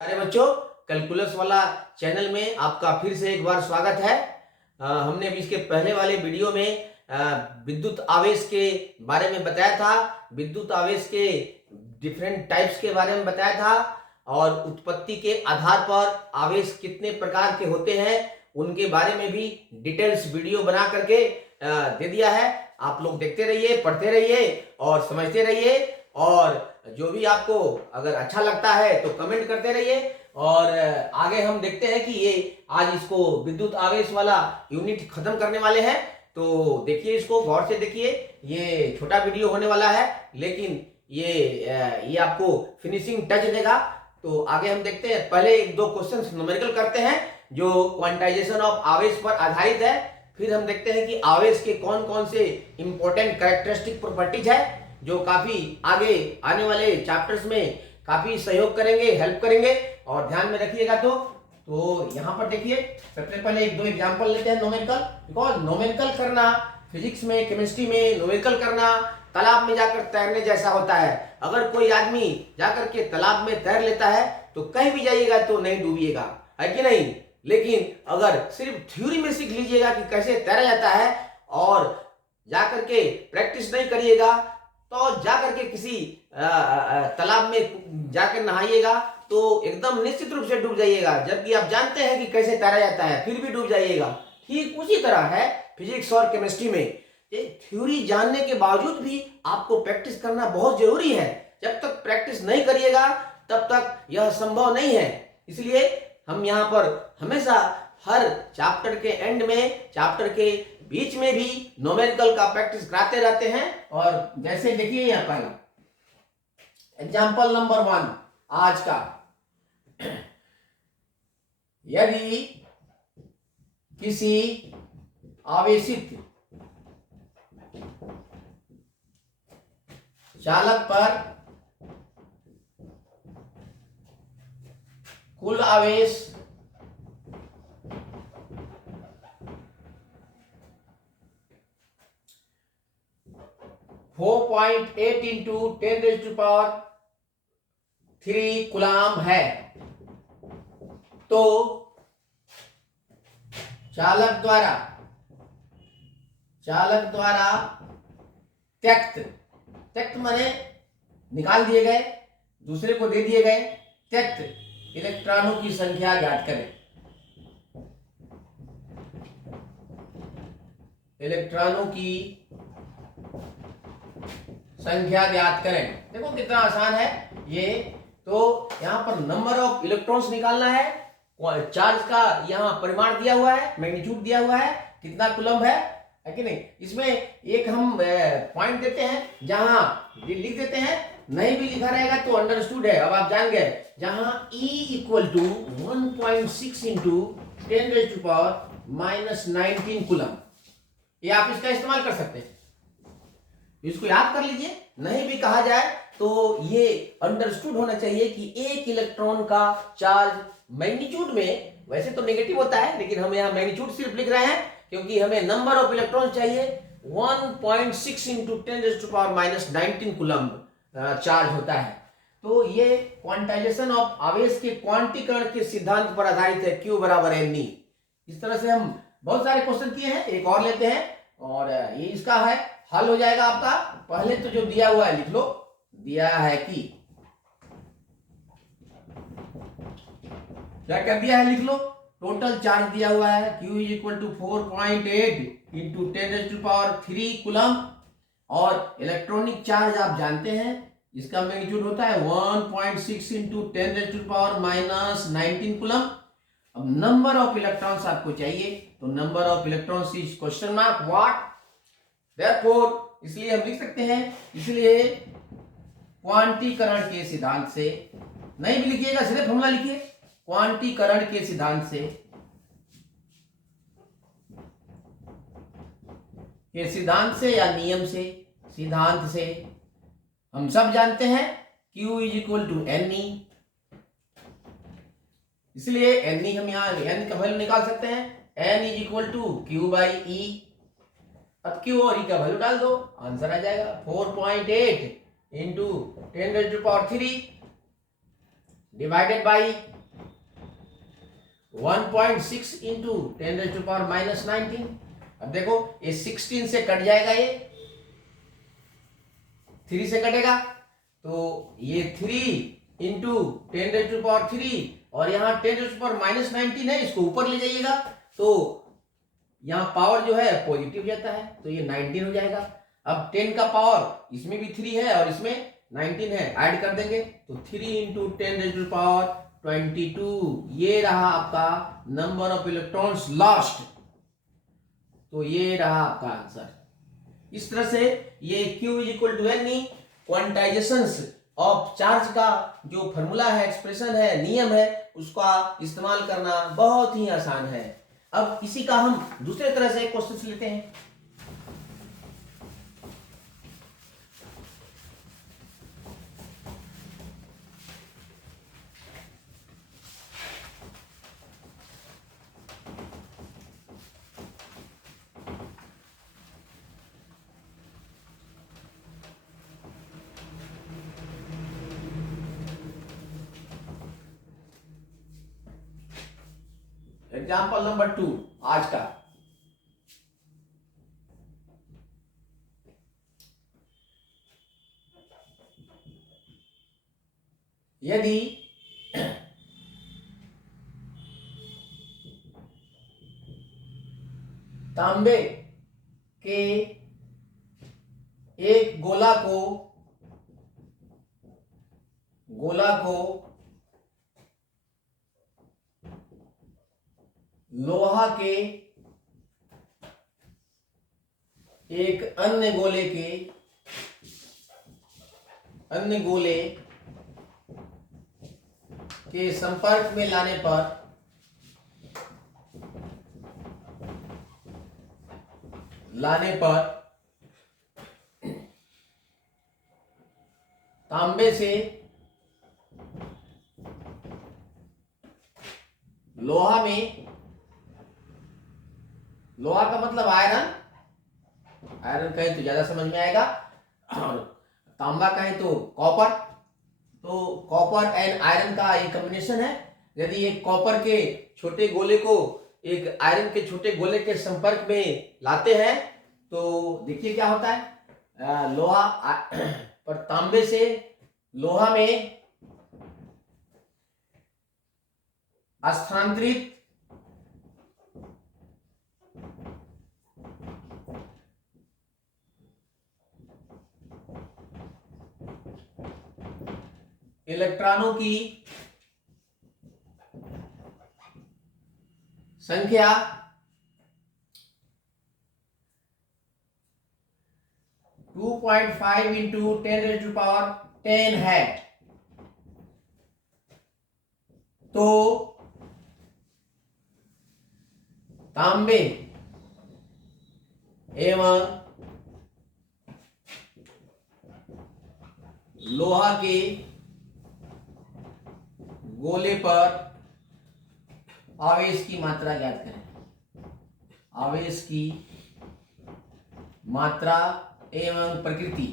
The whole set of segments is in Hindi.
अरे बच्चों, कैलकुलस वाला चैनल में आपका फिर से एक बार स्वागत है। हमने अभी इसके पहले वाले वीडियो में विद्युत आवेश के बारे में बताया था। विद्युत आवेश के डिफरेंट टाइप्स के बारे में बताया था और उत्पत्ति के आधार पर आवेश कितने प्रकार के होते हैं उनके बारे में भी डिटेल्स वीडियो बना करके दे दिया है। आप लोग देखते रहिए, पढ़ते रहिए और समझते रहिए। और जो भी आपको अगर अच्छा लगता है तो कमेंट करते रहिए। और आगे हम देखते हैं कि ये आज इसको विद्युत आवेश वाला यूनिट खत्म करने वाले हैं। तो देखिए, इसको गौर से देखिए। ये छोटा वीडियो होने वाला है, लेकिन ये आपको फिनिशिंग टच देगा। तो आगे हम देखते हैं। पहले एक दो क्वेश्चन न्यूमेरिकल करते हैं जो क्वांटाइजेशन ऑफ आवेश पर आधारित है। फिर हम देखते हैं कि आवेश के कौन कौन से इंपॉर्टेंट कैरेक्टरिस्टिक प्रॉपर्टीज है जो काफी आगे आने वाले चैप्टर्स में काफी सहयोग करेंगे, हेल्प करेंगे। और ध्यान में रखिएगा। तो यहाँ पर देखिए, सबसे पहले एक दो एग्जांपल लेते हैं न्यूमेरिकल। बिकॉज न्यूमेरिकल करना फिजिक्स में, केमिस्ट्री में न्यूमेरिकल करना तालाब में जाकर तैरने जैसा होता है। अगर कोई आदमी जाकर के तालाब में तैर लेता है तो कहीं भी जाइएगा तो नहीं डूबिएगा, है कि नहीं। लेकिन अगर सिर्फ थ्योरी में सीख लीजिएगा कि कैसे तैरा जाता है और जाकर के प्रैक्टिस नहीं करिएगा तो जाकर के किसी तालाब में जाकर नहाइएगा तो एकदम निश्चित रूप से डूब जाइएगा, जबकि आप जानते हैं कि कैसे तैरा जाता है फिर भी डूब जाइएगा। ठीक उसी तरह है फिजिक्स और केमिस्ट्री में। ये थ्योरी जानने के बावजूद भी आपको प्रैक्टिस करना बहुत जरूरी है। जब तक प्रैक्टिस नहीं करिएगा तब तक यह संभव नहीं है। इसलिए हम यहाँ पर हमेशा हर चैप्टर के एंड में, चैप्टर के बीच में भी न्यूमेरिकल का प्रैक्टिस कराते रहते हैं। और जैसे देखिए यहाँ पहला एग्जाम्पल नंबर 1 आज का। यदि किसी आवेशित चालक पर कुल आवेश 4.8 इंटू 10⁻³ कूलाम है, तो चालक द्वारा त्यक्त माने निकाल दिए गए, दूसरे को दे दिए गए त्यक्त इलेक्ट्रॉनों की संख्या ज्ञात करें। इलेक्ट्रॉनों की संख्या ज्ञात करें। देखो कितना आसान है ये। तो यहाँ पर नंबर ऑफ इलेक्ट्रॉन्स निकालना है। चार्ज का यहाँ परिमाण दिया हुआ है, मैग्नीट्यूड दिया हुआ है, कितना कूलम्ब है कि नहीं। इसमें एक हम पॉइंट देते हैं, जहां लिख देते हैं, नहीं भी लिखा रहेगा तो अंडरस्टूड है। अब आप जान गए, जहां E = 1.6 इंटू 10⁻⁻19 कूलम्ब, ये आप इसका इस्तेमाल कर सकते हैं। इसको याद कर लीजिए। नहीं भी कहा जाए तो ये अंडरस्टूड होना चाहिए कि एक इलेक्ट्रॉन का चार्ज मैग्नीट्यूड में, वैसे तो नेगेटिव होता है लेकिन हम यहाँ मैग्नीट्यूड सिर्फ लिख रहे हैं क्योंकि हमें नंबर ऑफ इलेक्ट्रॉन चाहिए। 1.6 इंटू 10⁻⁻19 कूलम्ब चार्ज होता है। तो ये क्वांटाइजेशन ऑफ आवेश के क्वांटीकरण के सिद्धांत पर आधारित है, Q = mE। इस तरह से हम बहुत सारे क्वेश्चन किए हैं। एक और लेते हैं और ये इसका है, हल हो जाएगा आपका। पहले तो जो दिया हुआ है लिख लो। दिया है कि क्या कर दिया है, लिख लो। टोटल चार्ज दिया हुआ है Q = 4.8 इंटू 10⁻³ कूलम्ब। और इलेक्ट्रॉनिक चार्ज आप जानते हैं, इसका मैग्नीट्यूड होता है 1.6 इंटू 10⁻⁻19 कूलम्ब। अब नंबर ऑफ इलेक्ट्रॉन्स आपको चाहिए, तो number of electrons is question mark what. Therefore इसलिए हम लिख सकते हैं, इसलिए क्वांटीकरण के सिद्धांत से, नहीं भी लिखिएगा सिर्फ फॉर्मूला लिखिए, क्वांटीकरण के सिद्धांत से या नियम से, सिद्धांत से हम सब जानते हैं Q = ne। इसलिए ne हम यहाँ n का वैल्यू निकाल सकते हैं। n = Q/E। अब Q और E का वैल्यू डाल दो, आंसर आ जाएगा 4.8 इंटू 10⁻³ डिवाइडेड बाई 1.6 इंटू 10⁻⁻19। अब देखो ये 16 से कट जाएगा, ये 3 से कटेगा, तो ये 3 इंटू 10⁻³ और यहाँ 10⁻⁻19 है, इसको ऊपर ले जाइएगा तो यहाँ पावर जो है पॉजिटिव जाता है, तो ये 19 हो जाएगा। अब 10 का पावर इसमें भी 3 है और इसमें 19 है, ऐड कर देंगे तो 3 इंटू 10⁻22 ये रहा आपका नंबर ऑफ इलेक्ट्रॉन्स लॉस्ट। तो ये रहा आपका आंसर। इस तरह से ये Q equal to NE quantization of charge का जो फॉर्मूला है, एक्सप्रेशन है, नियम है, उसका इस्तेमाल करना बहुत ही आसान है। अब इसी का हम दूसरे तरह से क्वेश्चन लेते हैं। एग्जाम्पल नंबर 2 आज का। यदि तांबे के एक गोला को लोहा के एक अन्य गोले के संपर्क में लाने पर तांबे से लोहा में, लोहा का मतलब आयरन कहें तो ज्यादा समझ में आएगा, और तांबा कहें तो कॉपर। तो कॉपर एंड आयरन का ये कॉम्बिनेशन है। यदि एक कॉपर के छोटे गोले को एक आयरन के छोटे गोले के संपर्क में लाते हैं तो देखिए क्या होता है, लोहा पर तांबे से लोहा में स्थानांतरित इलेक्ट्रॉनों की संख्या 2.5 इंटू 10⁻10 है। तो तांबे एवं लोहा के गोले पर आवेश की मात्रा ज्ञात करें। आवेश की मात्रा एवं प्रकृति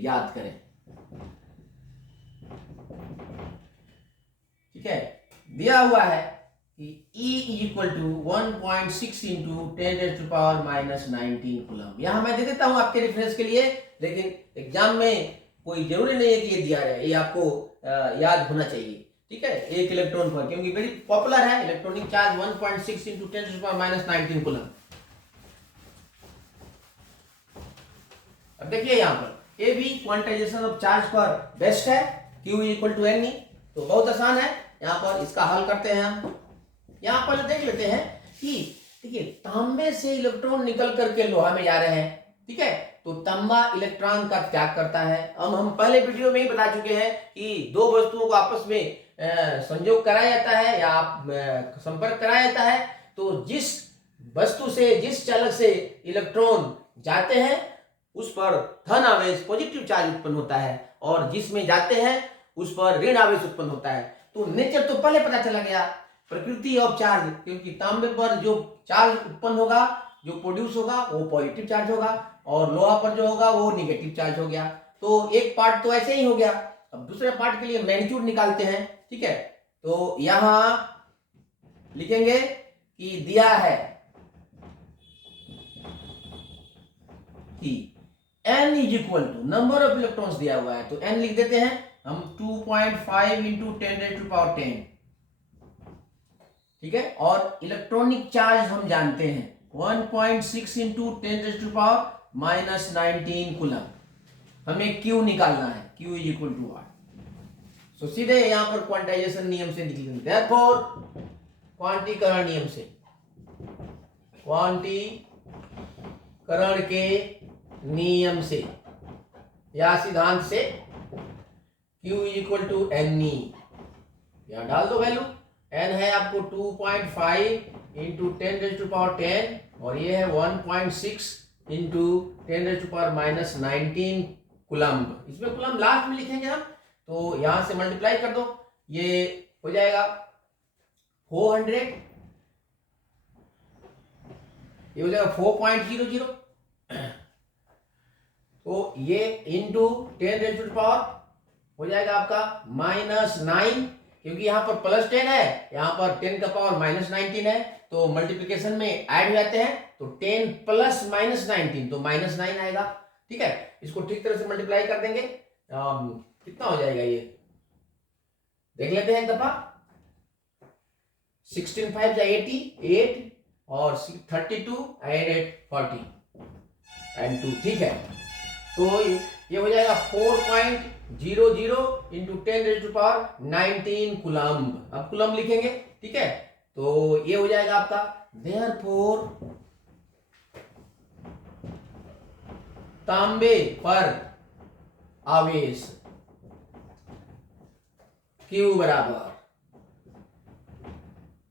ज्ञात करें। ठीक है, दिया हुआ है कि E equal to 1.6 into 10⁻⁻19 coulomb. यहां मैं दे देता हूं आपके रेफरेंस के लिए, लेकिन एग्जाम में कोई जरूरी नहीं है कि ये दिया रहे, ये आपको याद होना चाहिए। ठीक है, एक इलेक्ट्रॉन पर, क्योंकि वेरी पॉपुलर है इलेक्ट्रॉनिक चार्ज 1.6 इंटू 10⁻⁻19 कूलम। अब देखिए यहां पर ये भी क्वांटाइजेशन ऑफ चार्ज पर बेस्ट है, Q इक्वल टू NE। तो बहुत आसान है, यहाँ पर इसका हल करते हैं हम। यहाँ पर देख लेते हैं कि देखिए तांबे से इलेक्ट्रॉन निकल करके लोहा में जा रहे हैं। ठीक है, तो तांबा इलेक्ट्रॉन का त्याग करता है। अब हम पहले वीडियो में ही बता चुके हैं कि दो वस्तुओं को आपस में संयोग कराया जाता है या संपर्क कराया जाता है, तो जिस वस्तु से, जिस चालक से इलेक्ट्रॉन जाते हैं उस पर धन आवेश पॉजिटिव चार्ज उत्पन्न होता है, और जिसमें जाते हैं उस पर ऋण आवेश उत्पन्न होता है। तो नेचर तो पहले पता चला गया, प्रकृति ऑफ चार्ज, क्योंकि तांबे पर जो चार्ज उत्पन्न होगा, जो प्रोड्यूस होगा वो पॉजिटिव चार्ज होगा, और लोहा पर जो होगा वो निगेटिव चार्ज हो गया। तो एक पार्ट तो ऐसे ही हो गया। अब दूसरे पार्ट के लिए मैग्नीट्यूड निकालते हैं, ठीक है। तो यहां लिखेंगे कि दिया है कि n is equal to number of electrons दिया हुआ है, तो n लिख देते हैं हम 2.5 इंटू 10⁻10, ठीक है। और इलेक्ट्रॉनिक चार्ज हम जानते हैं 1.6 इंटू 10⁻⁻19 कूलम। हमें Q निकालना है, Q is equal to R। So सीधे यहां पर क्वांटाइजेशन नियम से निकलेंगे, देयरफॉर क्वांटीकरण नियम से, क्वांटीकरण के नियम से या सिद्धांत से Q is equal to NE। यहां डाल दो वैल्यू, n है आपको 2.5 इंटू 10⁻10 और ये है 1.6 इंटू 10⁻⁻19 कुलम्ब। इसमें कुलम्ब लास्ट में लिखेंगे हम, तो यहां से मल्टीप्लाई कर दो, ये हो जाएगा 400, ये हो जाएगा 4.00, तो ये इंटू 10⁻⁻ हो जाएगा आपका -9, क्योंकि यहां पर +10 है, यहां पर 10⁻⁻19 है, तो मल्टीप्लिकेशन में ऐड हो जाते हैं, तो 10 प्लस -19 तो -9 आएगा, ठीक है। इसको ठीक तरह से मल्टीप्लाई कर देंगे, कितना हो जाएगा ये देख लेते हैं एक दफा। 16 5 80 8 और 32 एंड 8 40 एंड 2, ठीक है। तो ये हो जाएगा 4.00 इंटू 10⁻19 कुलम्ब। अब कुलम्ब लिखेंगे, ठीक है। तो ये हो जाएगा आपका देयरफॉर तांबे पर आवेश Q बराबर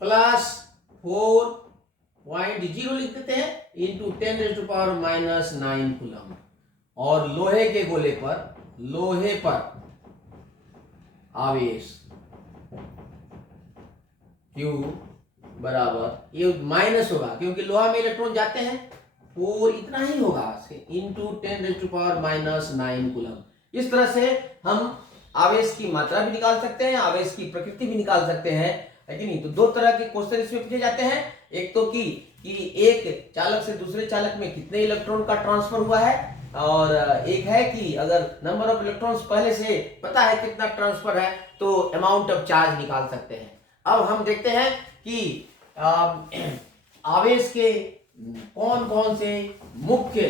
+4.0 लिख देते हैं इंटू 10⁻⁻9 कुलम्ब। और लोहे के गोले पर, लोहे पर आवेश Q बराबर, ये माइनस होगा क्योंकि लोहा में इलेक्ट्रॉन जाते हैं, वो इतना ही होगा इंटू 10⁻⁻9 कुलम्ब। इस तरह से हम आवेश की मात्रा भी निकाल सकते हैं, आवेश की प्रकृति भी निकाल सकते हैं, है कि नहीं। तो दो तरह के क्वेश्चन इसमें पूछे जाते हैं, एक तो कि एक चालक से दूसरे चालक में कितने इलेक्ट्रॉन का ट्रांसफर हुआ है, और एक है कि अगर नंबर ऑफ इलेक्ट्रॉन्स पहले से पता है कितना ट्रांसफर है तो अमाउंट ऑफ चार्ज निकाल सकते हैं। अब हम देखते हैं कि आवेश के कौन कौन से मुख्य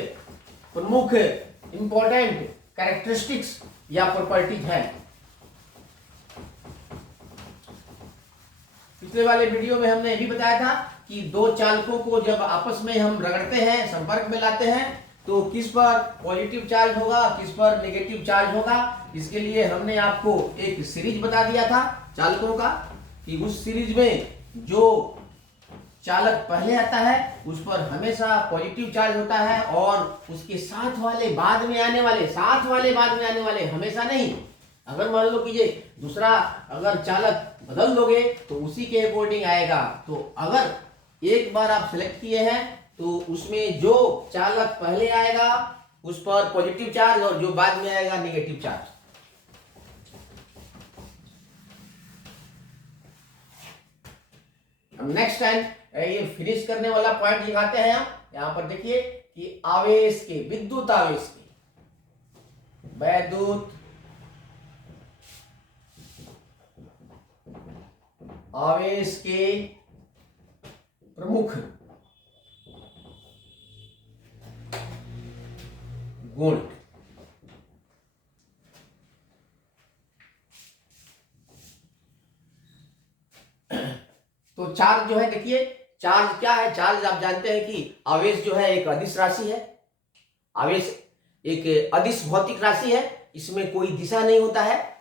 प्रमुख इंपॉर्टेंट कैरेक्टरिस्टिक्स या प्रॉपर्टीज हैं। पिछले वाले वीडियो में हमने ये भी बताया था कि दो चालकों को जब आपस में हम रगड़ते हैं, संपर्क में लाते हैं, तो किस पर पॉजिटिव चार्ज होगा, किस पर नेगेटिव चार्ज होगा। इसके लिए हमने आपको एक सीरीज बता दिया था चालकों का, कि उस सीरीज में जो चालक पहले आता है उस पर हमेशा पॉजिटिव चार्ज होता है, और उसके साथ वाले बाद में आने वाले हमेशा नहीं। अगर मान लो कि ये दूसरा अगर चालक बदल दोगे तो उसी के अकॉर्डिंग आएगा। तो अगर एक बार आप सिलेक्ट किए हैं तो उसमें जो चालक पहले आएगा उस पर पॉजिटिव चार्ज, और जो बाद में आएगा नेगेटिव चार्ज। अब नेक्स्ट टाइम ये फिनिश करने वाला पॉइंट लिखाते हैं हम। यहां पर देखिए कि आवेश के, विद्युत आवेश के, वैद्युत आवेश के प्रमुख गुण। तो चार्ज जो है, देखिए चार्ज क्या है। चार्ज आप जानते हैं कि आवेश जो है एक अदिश राशि है। आवेश एक अदिश भौतिक राशि है, इसमें कोई दिशा नहीं होता है।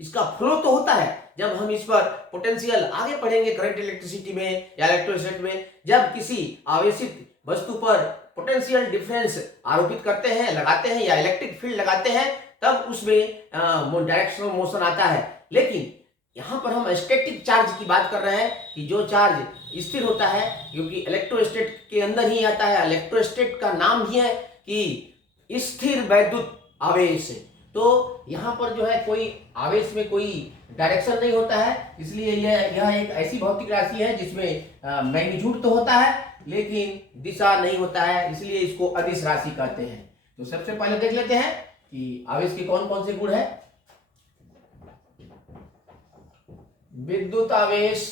इसका फ्लो तो होता है, जब हम इस पर पोटेंशियल आगे पढ़ेंगे करंट इलेक्ट्रिसिटी में या इलेक्ट्रोस्टैटिक में, जब किसी आवेशित वस्तु पर पोटेंशियल डिफरेंस आरोपित करते हैं, लगाते हैं, या इलेक्ट्रिक फील्ड लगाते हैं, तब उसमें डायरेक्शन ऑफ मोशन आता है। लेकिन यहां पर हम स्टैटिक चार्ज की बात कर रहे हैं कि जो चार्ज स्थिर होता है, क्योंकि इलेक्ट्रोस्टैट के अंदर ही आता है। इलेक्ट्रोस्टैट का नाम ही है कि स्थिर वैद्युत आवेश। तो यहाँ पर जो है कोई आवेश में कोई डायरेक्शन नहीं होता है, इसलिए यह एक ऐसी भौतिक राशि है जिसमें मैग्नीट्यूड तो होता है लेकिन दिशा नहीं होता है, इसलिए इसको अदिश राशि कहते हैं। तो सबसे पहले देख लेते हैं कि आवेश के कौन कौन से गुण है। विद्युत आवेश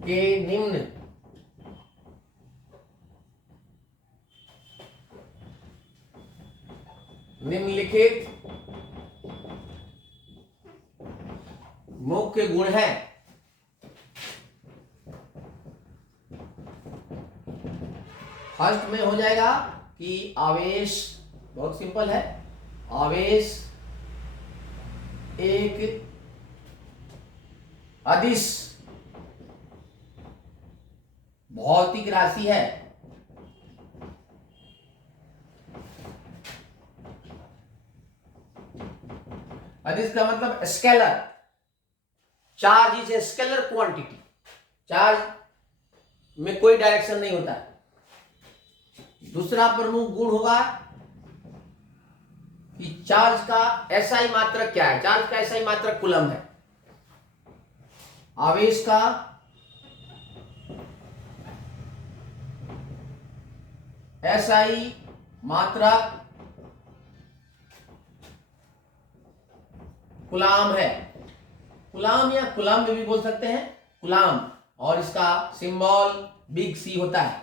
के निम्नलिखित मुख्य गुण हैं। फर्स्ट में हो जाएगा कि आवेश बहुत सिंपल है, आवेश एक अदिश भौतिक राशि है। अदिश का मतलब scalar, charge is a scalar quantity, charge में कोई डायरेक्शन नहीं होता। दूसरा प्रमुख गुण होगा कि चार्ज का एसआई मात्रक क्या है। चार्ज का एसआई मात्रक कूलम है। आवेश का एसआई मात्रक कूलाम है। कूलाम या कूलाम में भी बोल सकते हैं, कूलाम, और इसका सिंबल बिग सी होता है।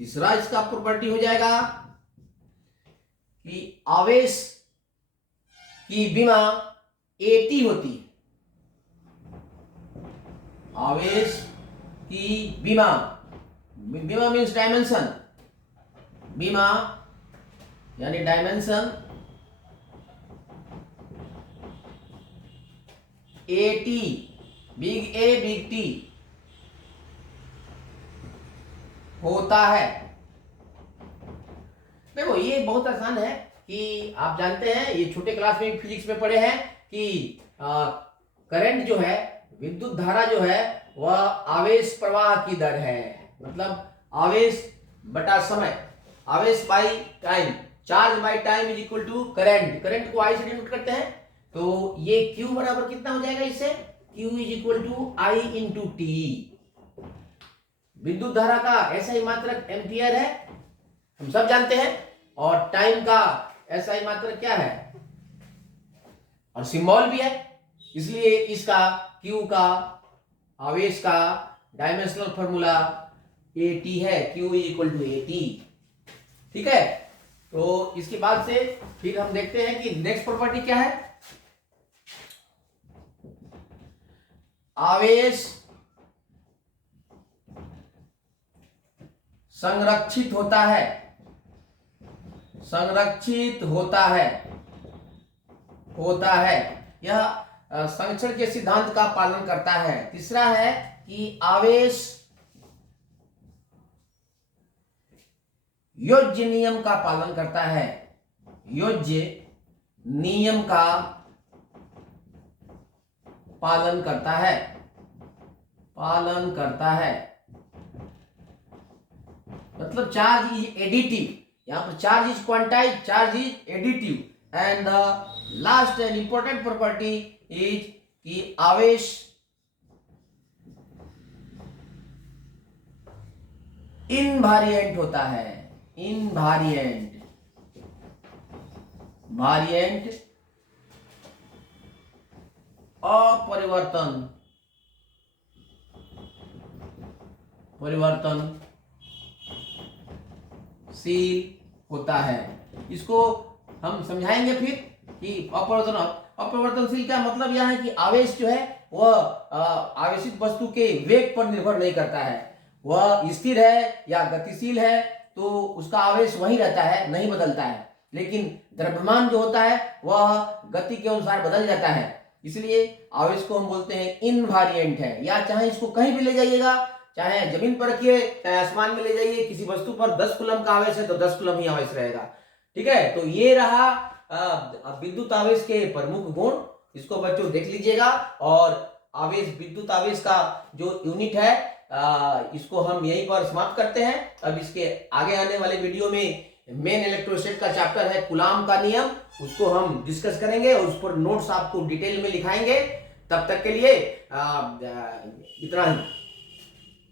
तीसरा इसका प्रॉपर्टी हो जाएगा कि आवेश की विमा एटी होती है। आवेश की विमा, विमा मीन्स डायमेंशन, विमा यानी dimension eighty, big a big T होता है। देखो ये बहुत आसान है कि आप जानते हैं, ये छोटे क्लास में फिजिक्स में पढ़े हैं कि करंट जो है, विद्युत धारा जो है, वह आवेश प्रवाह की दर है। मतलब आवेश बटा समय, आवेश by time, charge by time is equal to current. Current को आई से डिनोट करते हैं, तो ये Q बराबर कितना हो जाएगा इससे, Q is equal to I into T. विद्युत धारा का एसआई मात्रक एम्पियर है, हम सब जानते हैं, और टाइम का एसआई मात्रक क्या है, और सिंबल भी है, इसलिए इसका Q का, आवेश का डायमेंशनल फॉर्मूला AT है, Q is equal to AT। ठीक है, तो इसके बाद से फिर हम देखते हैं कि नेक्स्ट प्रॉपर्टी क्या है। आवेश संरक्षित होता है, संरक्षित होता है, यह संरक्षण के सिद्धांत का पालन करता है। तीसरा है कि आवेश योज्य नियम का पालन करता है, योज्य नियम का पालन करता है, मतलब चार्ज इज एडिटिव, यहां पर charge is quantize, charge is additive. And the last and important property is कि आवेश इनवेरिएंट होता है, इनवेरिएंट, वेरिएंट अपरिवर्तन, परिवर्तनशील होता है। इसको हम समझाएंगे फिर कि अपरिवर्तनशील का मतलब यह है कि आवेश जो है वह आवेशित वस्तु के वेग पर निर्भर नहीं करता है, वह स्थिर है या गतिशील है तो उसका आवेश वही रहता है, नहीं बदलता है। लेकिन द्रव्यमान जो होता है वह गति के अनुसार बदल जाता है, इसलिए आवेश को हम बोलते हैं इनवेरिएंट है। या चाहे इसको कहीं भी ले जाइएगा, चाहे जमीन पर रखिए, चाहे आसमान में ले जाइए, किसी वस्तु पर 10 कूलम का आवेश है तो 10 कूलम ही आवेश रहेगा। ठीक है, तो ये रहा विद्युत आवेश के प्रमुख गुण, इसको बच्चों देख लीजिएगा। और आवेश, विद्युत आवेश का जो यूनिट है इसको हम यहीं पर समाप्त करते हैं। अब इसके आगे आने वाले वीडियो में मेन इलेक्ट्रोस्टैट का चैप्टर है कूलाम का नियम, उसको हम डिस्कस करेंगे और उस पर नोट्स आपको डिटेल में लिखाएंगे। तब तक के लिए इतना ही।